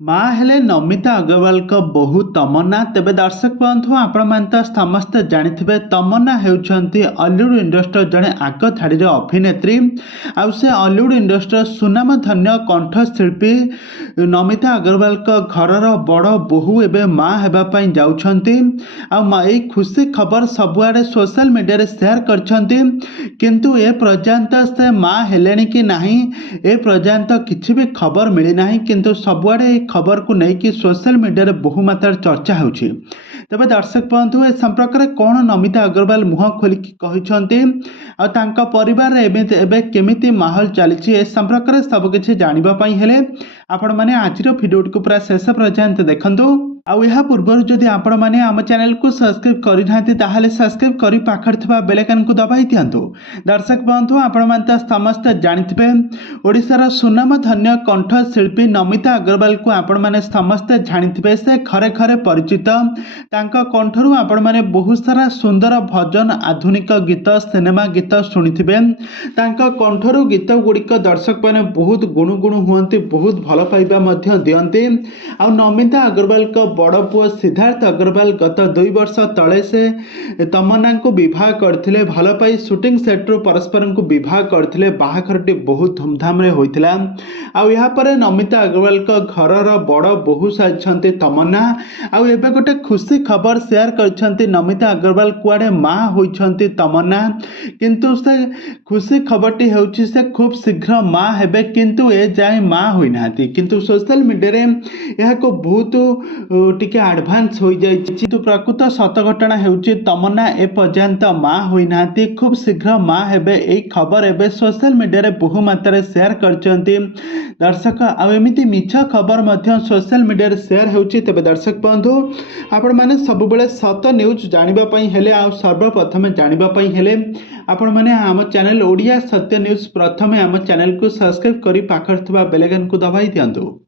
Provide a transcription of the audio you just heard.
माँ हेले नमिता अग्रवाल को बहु तमन्ना। तेबे दर्शक बंधु आपण तो समस्ते जानिथिबे तमन्ना हेउछंती हॉलीवुड इंडस्ट्री जड़े आग धाड़ी अभिनेत्री। आउ से हॉलीवुड इंडस्ट्री सुनाम धन्य कंठशिल्पी नमिता अग्रवाल को घरर बड़ बोहू एवं माँ हेबापी जाउछंती। आई खुशी खबर सबुआडे सोशल मीडिया शेयर करछंती, किंतु ए पर्यंत से माँ हेलेनी कि नहीं ए पर्यंत किछि भी खबर मिली नहीं। किंतु सबुआडे खबर को लेकिन सोशल मीडिया बहु मात्रा चर्चा होछि। तेबे दर्शक बंधु ए संपर्क में कौन नमिता अग्रवाल मुह खोलिकी कहते और परिवार एबे केमिति माहौल चली ए संपर्क में सबकि जानापी हेले आपण मैंने आज भिडियो को पूरा शेष पर्यंत देखंतु। आउ यह पूर्व जदि आपण मैंने आम चैनल को सब्सक्राइब करना सब्सक्राइब कर पाखर थिबा बेल आइकन को दबाई दियंतु। दर्शक बंधु आपण मैंने समस्त जानिथिबे ओडिशार सुनाम धन्य कंठशिल्पी नमिता अग्रवाल को आपण मैंने समस्ते जानिथिबे। से घरे घरे परिचित, तांका कंठरू आपण मैंने बहुत सारा सुंदर भजन आधुनिक गीत सिनेमा गीत शुणिथिबे। तांका कंठरू गीत गुड़िक दर्शक मैंने बहुत गुणुगुणु हुअंती, बहुत भल पाइबा मध्य दियंती। आ नमिता अग्रवाल को बड़ पुओ सिद्धार्थ अग्रवाल गत 2 वर्ष तले से तमन्ना को विवाह करथिले। भल पाई शूटिंग सेट्रु परस्पर को विवाह करथिले। बाहाघरटी बहुत धूमधाम रे होइथिला। आ यहाँ पर नमिता अग्रवाल को घरर बड़ बोहू साजिछंती तमन्ना। आ एबे गोटे खुशी खबर शेयर करछंती नमिता अग्रवाल कुआडे माँ होइछंती तमन्ना। किंतु से खुशी खबरटी हेउछि से खूब शीघ्र माँ हेबे, किंतु ए जाय माँ होई नाथि। किंतु सोशल मीडिया रे यह को बहुत टिके एडवांस हो जाय। किंतु प्रकृत सत घटना हेउछि तमन्ना ए पर्यंत माँ होई नाथि। खूब शीघ्र माँ हेबे ए खबर एबे सोशल मीडिया रे बहु मात्रा शेयर करछंती दर्शक। आ एमिति मिछ खबर मध्य सोशल मीडिया रे शेयर हेउछि। तबे दर्शक बंधु आपण माने सब बेले सत न्यूज जानिबा पई हेले आ सर्वप्रथम जानिबा पई हेले आपण माने आम चैनल ओडिया सत्य न्यूज प्रथमे आम चैनल को सब्सक्राइब करी पाखर थिबा बेल आइकन को दबाई दियंतु।